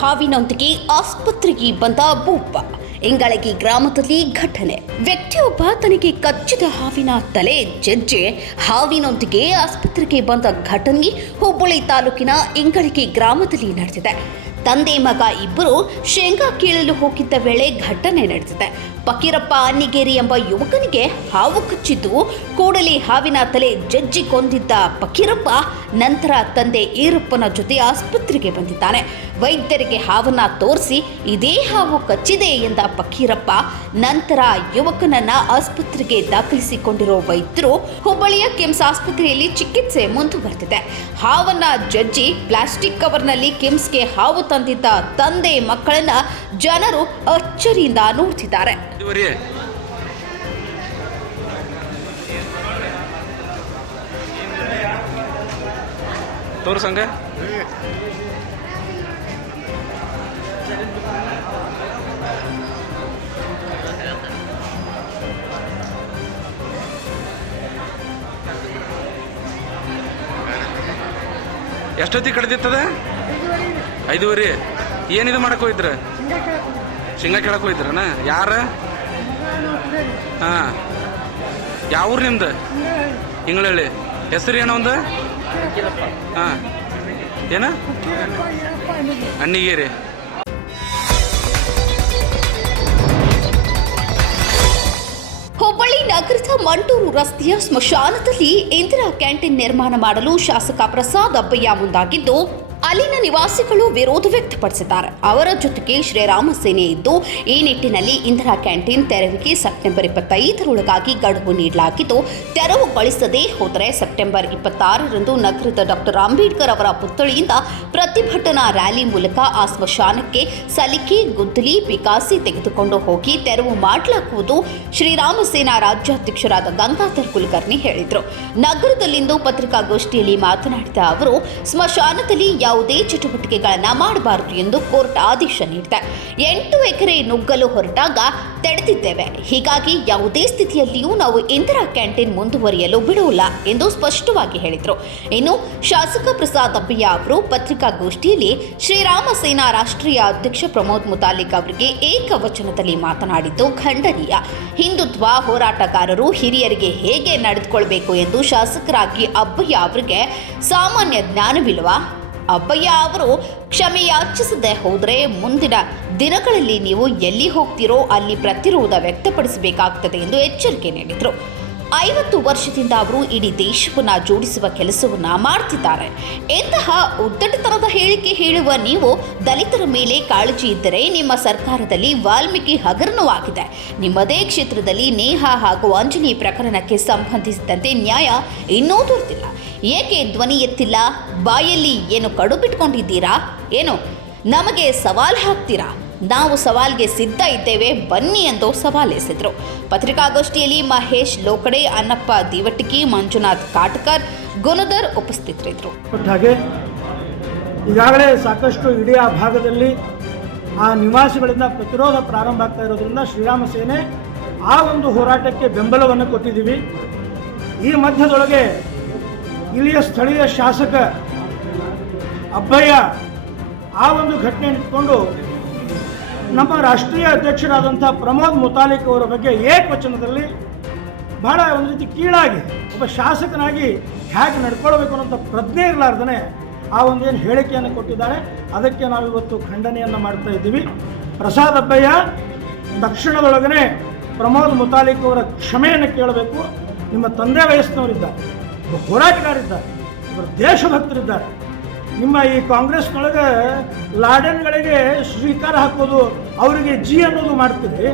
ಹಾವಿನೊಂದಿಗೆ ಆಸ್ಪತ್ರೆಗೆ ಬಂದ ಭೂಪ. ಇಂಗಳಗಿ ಗ್ರಾಮದಲ್ಲಿ ಘಟನೆ. ವ್ಯಕ್ತಿಯೊಬ್ಬ ತನಗೆ ಕಚ್ಚಿದ ಹಾವಿನ ತಲೆ ಜಜ್ಜೆ ಹಾವಿನೊಂದಿಗೆ ಆಸ್ಪತ್ರೆಗೆ ಬಂದ ಘಟನೆ ಹುಬ್ಬಳ್ಳಿ ತಾಲೂಕಿನ ಇಂಗಳಗಿ ಗ್ರಾಮದಲ್ಲಿ ನಡೆದಿದೆ. ತಂದೆ ಮಗ ಇಬ್ಬರು ಶೇಂಗಾ ಕೀಳಲು ಹೋಗಿದ್ದ ವೇಳೆ ಘಟನೆ ನಡೆದಿದೆ. ಫಕೀರಪ್ಪ ಅನ್ನಿಗೇರಿ ಎಂಬ ಯುವಕನಿಗೆ ಹಾವು ಕಚ್ಚಿದ್ದು, ಕೂಡಲೇ ಹಾವಿನ ತಲೆ ಜಜ್ಜಿ ಕೊಂದಿದ್ದ ಫಕೀರಪ್ಪ ನಂತರ ತಂದೆ ಈರಪ್ಪನ ಜೊತೆ ಆಸ್ಪತ್ರೆಗೆ ಬಂದಿದ್ದಾನೆ. ವೈದ್ಯರಿಗೆ ಹಾವನ್ನ ತೋರಿಸಿ ಇದೇ ಹಾವು ಕಚ್ಚಿದೆ ಎಂದ ಫಕೀರಪ್ಪ ನಂತರ ಯುವಕನನ್ನ ಆಸ್ಪತ್ರೆಗೆ ದಾಖಲಿಸಿಕೊಂಡಿರೋ ವೈದ್ಯರು ಹುಬ್ಬಳ್ಳಿಯ ಕಿಮ್ಸ್ ಆಸ್ಪತ್ರೆಯಲ್ಲಿ ಚಿಕಿತ್ಸೆ ಮುಂದುವರೆದಿದೆ. ಹಾವನ್ನ ಜಜ್ಜಿ ಪ್ಲಾಸ್ಟಿಕ್ ಕವರ್ನಲ್ಲಿ ಕಿಮ್ಸ್ಗೆ ಹಾವು ತಂದಿದ್ದ ತಂದೆ ಮಕ್ಕಳನ್ನ ಜನರು ಅಚ್ಚರಿಯಿಂದ ನೋಡ್ತಿದ್ದಾರೆ. ತೋರ್ಸಂಗ ಎಷ್ಟೊತ್ತಿಗೆ ಕಡ್ದಿತ್ತದ? 5:30. ಏನಿದು ಮಾಡಕ್ ಹೋಗಿದ್ರ? ಶೇಂಗಾ ಕೇಳಕ್ ಹೋಗಿದ್ರನ? ಯಾರ? ಹಾ, ಯಾವ ಊರು ನಿಮ್ದು? ಇಂಗಳಳ್ಳಿ. ಹೆಸರು ಏನೋ ಒಂದು? ಹಾ, ಏನ? ಅನ್ನಿಗೇರಿ. ಹುಬ್ಬಳ್ಳಿ ನಗರದ ಮಂಟೂರು ರಸ್ತೆಯ ಸ್ಮಶಾನದಲ್ಲಿ ಇಂದಿರಾ ಕ್ಯಾಂಟೀನ್ ನಿರ್ಮಾಣ ಮಾಡಲು ಶಾಸಕ ಪ್ರಸಾದ್ ಅಬ್ಬಯ್ಯ ಮುಂದಾಗಿದ್ದು, ಅಲ್ಲಿನ ನಿವಾಸಿಗಳು ವಿರೋಧ ವ್ಯಕ್ತಪಡಿಸಿದ್ದಾರೆ. ಅವರ ಜೊತೆಗೆ ಶ್ರೀರಾಮ ಸೇನೆ ಇದ್ದು, ಈ ನಿಟ್ಟಿನಲ್ಲಿ ಇಂದಿರಾ ಕ್ಯಾಂಟೀನ್ ತೆರವಿಗೆ ಸೆಪ್ಟೆಂಬರ್ 25ರೊಳಗಾಗಿ ಗಡುವು ನೀಡಲಾಗಿದ್ದು, ತೆರವುಗೊಳಿಸದೇ ಹೋದರೆ ಸೆಪ್ಟೆಂಬರ್ 26ರಂದು ನಗರದ ಡಾಕ್ಟರ್ ಅಂಬೇಡ್ಕರ್ ಅವರ ಪುತ್ಥಳಿಯಿಂದ ಪ್ರತಿಭಟನಾ ರ್ಯಾಲಿ ಮೂಲಕ ಆ ಸ್ಮಶಾನಕ್ಕೆ ಸಲಿಕೆ, ಗುದ್ದಲಿ, ಪಿಕಾಸಿ ತೆಗೆದುಕೊಂಡು ಹೋಗಿ ತೆರವು ಮಾಡಲಾಗುವುದು ಶ್ರೀರಾಮ ಸೇನಾ ರಾಜ್ಯಾಧ್ಯಕ್ಷರಾದ ಗಂಗಾಧರ್ ಕುಲಕರ್ಣಿ ಹೇಳಿದರು. ನಗರದಲ್ಲಿಂದು ಪತ್ರಿಕಾಗೋಷ್ಠಿಯಲ್ಲಿ ಮಾತನಾಡಿದ ಅವರು, ಸ್ಮಶಾನದಲ್ಲಿ ಯಾವುದೇ ಚಟುವಟಿಕೆಗಳನ್ನ ಮಾಡಬಾರದು ಎಂದು ಕೋರ್ಟ್ ಆದೇಶ ನೀಡಿದೆ. 8 ಎಕರೆ ನುಗ್ಗಲು ಹೊರಟಾಗ ತಡೆದಿದ್ದೇವೆ. ಹೀಗಾಗಿ ಯಾವುದೇ ಸ್ಥಿತಿಯಲ್ಲಿಯೂ ನಾವು ಇಂದಿರಾ ಕ್ಯಾಂಟೀನ್ ಮುಂದುವರಿಯಲು ಬಿಡುವುಲ್ಲ ಎಂದು ಸ್ಪಷ್ಟವಾಗಿ ಹೇಳಿದರು. ಇನ್ನು ಶಾಸಕ ಪ್ರಸಾದ್ ಅಬ್ಬಯ್ಯ ಅವರು ಪತ್ರಿಕಾಗೋಷ್ಠಿಯಲ್ಲಿ ಶ್ರೀರಾಮ ಸೇನಾ ರಾಷ್ಟ್ರೀಯ ಅಧ್ಯಕ್ಷ ಪ್ರಮೋದ್ ಮುತಾಲಿಕ್ ಅವರಿಗೆ ಏಕವಚನದಲ್ಲಿ ಮಾತನಾಡಿದ್ದು ಖಂಡನೀಯ. ಹಿಂದುತ್ವ ಹೋರಾಟಗಾರರು ಹಿರಿಯರಿಗೆ ಹೇಗೆ ನಡೆದುಕೊಳ್ಬೇಕು ಎಂದು ಶಾಸಕರಾಗಿ ಅಬ್ಬಯ್ಯ ಅವರಿಗೆ ಸಾಮಾನ್ಯ ಜ್ಞಾನವಿಲ್ವಾ? ಅಬ್ಬಯ್ಯ ಅವರು ಕ್ಷಮೆ ಯಾಚಿಸದೆ ಹೋದರೆ ಮುಂದಿನ ದಿನಗಳಲ್ಲಿ ನೀವು ಎಲ್ಲಿ ಹೋಗ್ತೀರೋ ಅಲ್ಲಿ ಪ್ರತಿರೋಧ ವ್ಯಕ್ತಪಡಿಸಬೇಕಾಗುತ್ತದೆ ಎಂದು ಎಚ್ಚರಿಕೆ ನೀಡಿದರು. 50 ವರ್ಷದಿಂದ ಅವರು ಇಡೀ ದೇಶವನ್ನು ಜೋಡಿಸುವ ಕೆಲಸವನ್ನ ಮಾಡ್ತಿದ್ದಾರೆ. ಇಂತಹ ಉದ್ದಟತನದ ಹೇಳಿಕೆ ಹೇಳುವ ನೀವು ದಲಿತರ ಮೇಲೆ ಕಾಳಜಿ ಇದ್ದರೆ ನಿಮ್ಮ ಸರ್ಕಾರದಲ್ಲಿ ವಾಲ್ಮೀಕಿ ಹಗರಣವಾಗಿದೆ. ನಿಮ್ಮದೇ ಕ್ಷೇತ್ರದಲ್ಲಿ ನೇಹಾ ಹಾಗೂ ಅಂಜಲಿ ಪ್ರಕರಣಕ್ಕೆ ಸಂಬಂಧಿಸಿದಂತೆ ನ್ಯಾಯ ಇನ್ನೂ ದೊರೆತಿಲ್ಲ. ಏಕೆ ಧ್ವನಿ ಎತ್ತಿಲ್ಲ? ಬಾಯಲ್ಲಿ ಏನು ಕಡು ಬಿಟ್ಕೊಂಡಿದ್ದೀರಾ? ಏನು ನಮಗೆ ಸವಾಲ್ ಹಾಕ್ತೀರಾ? ನಾವು ಸವಾಲ್ಗೆ ಸಿದ್ಧ ಇದ್ದೇವೆ, ಬನ್ನಿ ಎಂದು ಸವಾಲೆಸೆದರು. ಪತ್ರಿಕಾಗೋಷ್ಠಿಯಲ್ಲಿ ಮಹೇಶ್ ಲೋಕಡೆ, ಅನ್ನಪ್ಪ ದಿವಟಿಗಿ, ಮಂಜುನಾಥ್ ಕಾಟ್ಕರ್, ಗುಣಧರ್ ಉಪಸ್ಥಿತರಿದ್ದರು. ಹಾಗೆ ಈಗಾಗಲೇ ಸಾಕಷ್ಟು ಇಡೀ ಆ ಭಾಗದಲ್ಲಿ ಆ ನಿವಾಸಿಗಳಿಂದ ಪ್ರತಿರೋಧ ಪ್ರಾರಂಭ ಆಗ್ತಾ ಇರೋದ್ರಿಂದ ಶ್ರೀರಾಮ ಸೇನೆ ಆ ಒಂದು ಹೋರಾಟಕ್ಕೆ ಬೆಂಬಲವನ್ನು ಕೊಟ್ಟಿದ್ದೀವಿ. ಈ ಮಧ್ಯದೊಳಗೆ ಇಲ್ಲಿಯ ಸ್ಥಳೀಯ ಶಾಸಕ ಅಬ್ಬಯ್ಯ ಆ ಒಂದು ಘಟನೆ ಇಟ್ಕೊಂಡು ನಮ್ಮ ರಾಷ್ಟ್ರೀಯ ಅಧ್ಯಕ್ಷರಾದಂಥ ಪ್ರಮೋದ್ ಮುತಾಲಿಕ್ ಅವರ ಬಗ್ಗೆ ಏಕವಚನದಲ್ಲಿ ಬಹಳ ಒಂದು ರೀತಿ ಕೀಳಾಗಿ ಒಬ್ಬ ಶಾಸಕನಾಗಿ ಹೇಗೆ ನಡ್ಕೊಳ್ಬೇಕು ಅನ್ನೋಂಥ ಪ್ರಜ್ಞೆ ಇರಲಾರ್ದೇ ಆ ಒಂದು ಏನು ಹೇಳಿಕೆಯನ್ನು ಕೊಟ್ಟಿದ್ದಾರೆ. ಅದಕ್ಕೆ ನಾವಿವತ್ತು ಖಂಡನೆಯನ್ನು ಮಾಡ್ತಾ ಇದ್ದೀವಿ. ಪ್ರಸಾದ್ ಅಬ್ಬಯ್ಯ ತಕ್ಷಣದೊಳಗನೆ ಪ್ರಮೋದ್ ಮುತಾಲಿಕ್ ಅವರ ಕ್ಷಮೆಯನ್ನು ಕೇಳಬೇಕು. ನಿಮ್ಮ ತಂದೆ ವಯಸ್ಸಿನವರಿದ್ದಾರೆ, ಹೋರಾಟಗಾರಿದ್ದಾರೆ, ಇವರು ದೇಶಭಕ್ತರಿದ್ದಾರೆ. ನಿಮ್ಮ ಈ ಕಾಂಗ್ರೆಸ್ನೊಳಗೆ ಲಾಡೆನ್ಗಳಿಗೆ ಶ್ರೀಕಾರ ಹಾಕೋದು, ಅವರಿಗೆ ಜಿ ಅನ್ನೋದು ಮಾಡ್ತೀರಿ.